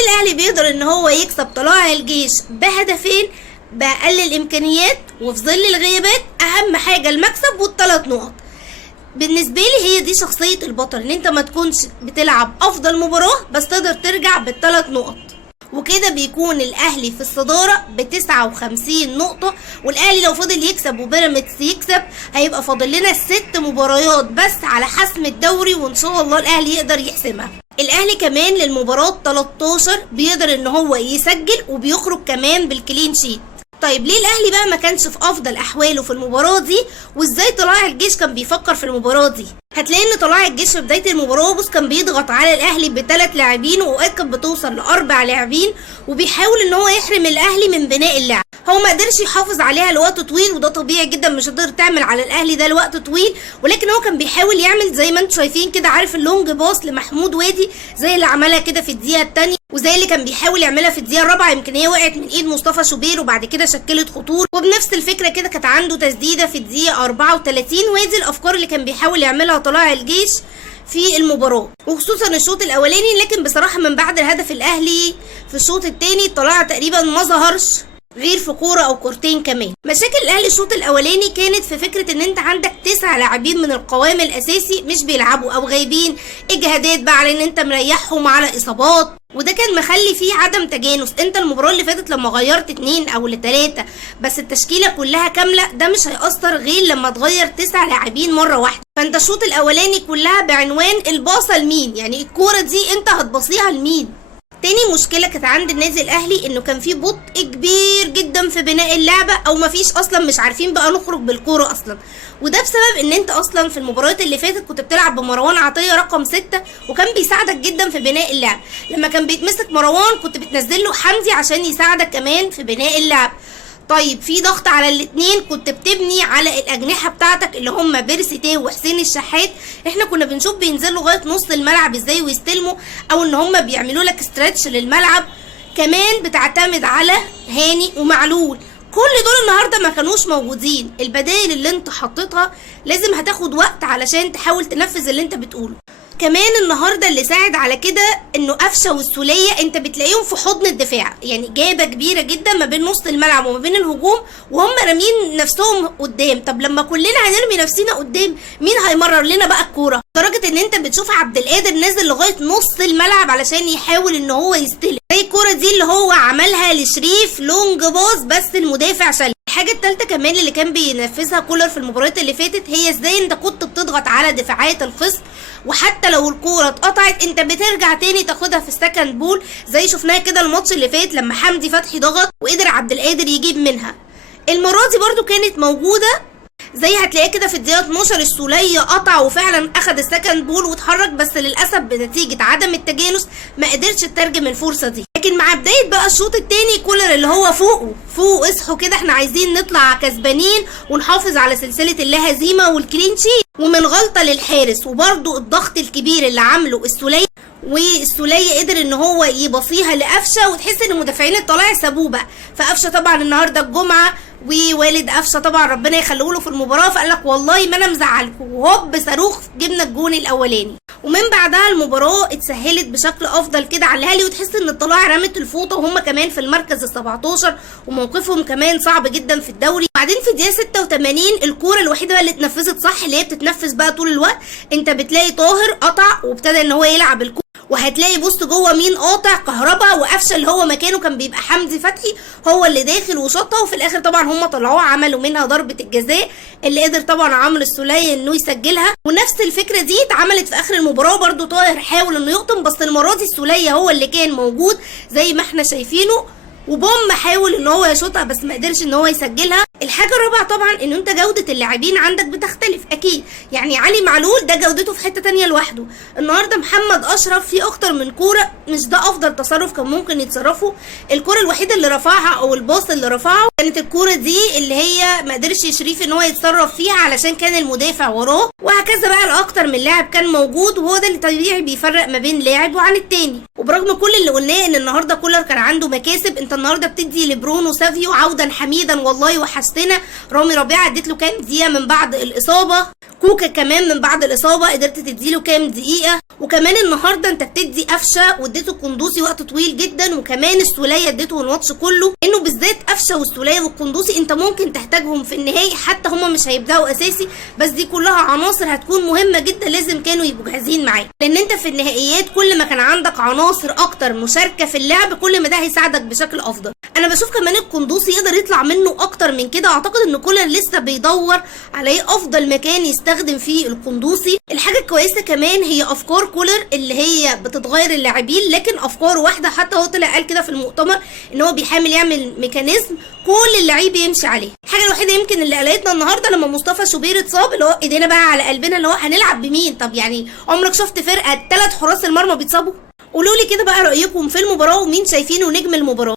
الاهلي بيقدر ان هو يكسب طلائع الجيش بهدفين بأقل الامكانيات وفي ظل الغيابات. اهم حاجه المكسب والثلاث نقط. بالنسبه لي هي دي شخصيه البطل، ان انت ما تكونش بتلعب افضل مباراه بس تقدر ترجع بالثلاث نقط. وكده بيكون الاهلي في الصداره ب59 نقطه، والاهلي لو فضل يكسب وبيراميدز يكسب هيبقى فاضل لنا 6 مباريات بس على حسم الدوري، وان شاء الله الاهلي يقدر يحسمها. الاهلي كمان للمباراه 13 بيقدر ان هو يسجل وبيخرج كمان بالكلين شيت. طيب ليه الاهلي بقى ما كانش في افضل احواله في المباراه دي، وازاي طلائع الجيش كان بيفكر في المباراه دي؟ هتلاقي ان طلائع الجيش في بدايه المباراه بص كان بيضغط على الاهلي ب3 لاعبين، واوقات كانت بتوصل ل4 لاعبين، وبيحاول ان هو يحرم الاهلي من بناء اللعب. هو ما قدرش يحافظ عليها لوقت طويل، وده طبيعي جدا، مش هتقدر تعمل على الاهلي ده لوقت طويل، ولكن هو كان بيحاول يعمل زي ما انتم شايفين كده، عارف اللونج باص لمحمود وادي زي اللي عملها كده في الدقيقه الثانيه، وزي اللي كان بيحاول يعملها في الدقيقه الرابعه. يمكن هي وقعت من ايد مصطفى شوبير وبعد كده شكلت خطوره، وبنفس الفكره كده كانت عنده تسديده في الدقيقه 34. وهذه الافكار اللي كان بيحاول يعملها طلائع الجيش في المباراه، وخصوصا الشوط الاولاني. لكن بصراحه من بعد الهدف الاهلي في الشوط الثاني طلائع تقريبا ما ظهرش غير في كوره او كورتين كمان. مشاكل الاهلي الشوط الاولاني كانت في فكره ان انت عندك 9 لاعبين من القوام الاساسي مش بيلعبوا او غايبين، اجهادات بقى على ان انت مريحهم على اصابات، وده كان مخلي فيه عدم تجانس. انت المباراه اللي فاتت لما غيرت 2 او 3 بس التشكيله كلها كامله، ده مش هيأثر غير لما تغير 9 لاعبين مره واحده. فانت الشوط الاولاني كلها بعنوان الباصه لمين، يعني الكوره دي انت هتباصيها لمين. تاني مشكله كانت عند النادي الاهلي انه كان في بطء كبير جدا في بناء اللعبه، او مفيش اصلا، مش عارفين بقى نخرج بالكوره اصلا. وده بسبب ان انت اصلا في المباريات اللي فاتت كنت بتلعب بمروان عطيه رقم 6، وكان بيساعدك جدا في بناء اللعب. لما كان بيتمسك مروان كنت بتنزل له حمدي عشان يساعدك كمان في بناء اللعب. طيب في ضغط على الاثنين، كنت بتبني على الاجنحه بتاعتك اللي هم بيرسي تاو وحسين الشحات. احنا كنا بنشوف بينزلوا لغايه نص الملعب ازاي ويستلموا، او ان هم بيعملوا لك ستريتش للملعب. كمان بتعتمد على هاني ومعلول، كل دول النهارده ما كانوش موجودين. البدائل اللي انت حطيتها لازم هتاخد وقت علشان تحاول تنفذ اللي انت بتقوله. كمان النهارده اللي ساعد على كده انه قفشه والسوليه انت بتلاقيهم في حضن الدفاع، يعني جابه كبيره جدا ما بين نص الملعب وما بين الهجوم، وهم رامين نفسهم قدام. طب لما كلنا هنرمي نفسنا قدام مين هيمرر لنا بقى الكوره؟ لدرجه ان انت بتشوف عبد القادر نازل لغايه نص الملعب علشان يحاول ان هو يستلم، زي الكوره دي اللي هو عملها لشريف لونج باص بس المدافع شال. الحاجه الثالثه كمان اللي كان بينفذها كولر في المباريات اللي فاتت هي ازاي انت كنت بتضغط على دفاعات الخصم، وحتى لو الكوره اتقطعت انت بترجع تاني تاخدها في السكند بول، زي شفناها كده الماتش اللي فات لما حمدي فتحي ضغط وقدر عبد القادر يجيب منها. المره دي برده كانت موجوده، زي هتلاقيه كده في الدقيقه 12 السوليه قطع وفعلا اخد السكند بول واتحرك، بس للاسف بنتيجه عدم التجانس ما قدرش تترجم الفرصه دي. لكن مع بدايه بقى الشوط الثاني كولر اللي هو فوقوا اصحوا كده، احنا عايزين نطلع كسبانين ونحافظ على سلسله اللا هزيمه والكلين شيت، ومن غلطه للحارس وبرده الضغط الكبير اللي عامله السوليه، والسوليه قدر ان هو يبصيها لقفشه، وتحس ان المدافعين الطلائع سابوه بقى. فقفشه طبعا النهارده الجمعه ووالد قفشه طبعا ربنا يخليه له في المباراه، فقال لك والله ما انا مزعلكم، وهوب صاروخ جبنا الجون الاولاني. ومن بعدها المباراه اتسهلت بشكل افضل كده على الاهلي، وتحس ان الطلائع رمت الفوطه وهم كمان في المركز ال17، وموقفهم كمان صعب جدا في الدوري. بعدين في الدقيقه 86 الكوره الوحيده بقى اللي اتنفذت صح، اللي هي بتتنفذ بقى طول الوقت، انت بتلاقي طاهر قطع وابتدى ان هو يلعب الكوره، وهتلاقي بص جوه مين قاطع كهربا، وقفشه اللي هو مكانه كان بيبقى حمدي فتحي هو اللي داخل وشطها، وفي الاخر طبعا هم طلعوها عملوا منها ضربه الجزاء اللي قدر طبعا عمرو السوليه انه يسجلها. ونفس الفكره دي اتعملت في اخر المباراه برده، طاهر حاول انه يقطم، بس المره دي السوليه هو اللي كان موجود زي ما احنا شايفينه، وبوم حاول ان هو يشوطها بس ما قدرش ان هو يسجلها. الحاجه الرابعه طبعا ان انت جوده اللاعبين عندك بتختلف اكيد، يعني علي معلول ده جودته في حته تانية لوحده. النهارده محمد اشرف في اكتر من كوره مش ده افضل تصرف كان ممكن يتصرفه. الكوره الوحيده اللي رفعها او الباص اللي رفعه كانت الكوره دي اللي هي ما قدرش شريف ان هو يتصرف فيها علشان كان المدافع وراه، وهكذا بقى الاكتر من لاعب كان موجود، وهو ده اللي طبيعي بيفرق ما بين لاعب وعن التاني. وبرغم كل اللي قلناه ان النهارده كولر كان عنده مكاسب، انت النهارده بتدي لبرونو سافيو عودا حميدا والله وحشتني وسطنا. رامي ربيعه اديت له كام دقيقه من بعد الاصابه، كوكا كمان من بعد الاصابه قدرت تديله كام دقيقه. وكمان النهارده انت بتدي قفشه واديته القندوسي وقت طويل جدا، وكمان السوليه اديته الماتش كله، انه بالذات قفشه والسوليه والقندوسي انت ممكن تحتاجهم في النهائي، حتى هما مش هيبداوا اساسي، بس دي كلها عناصر هتكون مهمه جدا لازم كانوا يبقوا جاهزين معاك، لان انت في النهائيات كل ما كان عندك عناصر اكتر مشاركه في اللعب كل ما ده هيساعدك بشكل افضل. انا بشوف كمان القندوسي يقدر يطلع منه اكتر من كده، اعتقد ان كولر لسه بيدور على ايه افضل مكان يستخدم فيه القندوسي. الحاجه الكويسه كمان هي افكار كولر اللي هي بتتغير اللاعبين، لكن افكار واحده، حتى هو طلع قال كده في المؤتمر ان هو بيحاول يعمل ميكانيزم كل اللعيب يمشي عليه. الحاجه الوحيده يمكن اللي قلقتنا النهارده لما مصطفى شوبير اتصاب، اللي هو ايدينا بقى على قلبنا، اللي هو هنلعب بمين؟ طب يعني عمرك شفت فرقه 3 حراس المرمى بيتصابوا؟ قولوا لي كده بقى رايكم في المباراه ومين شايفينه نجم المباراه.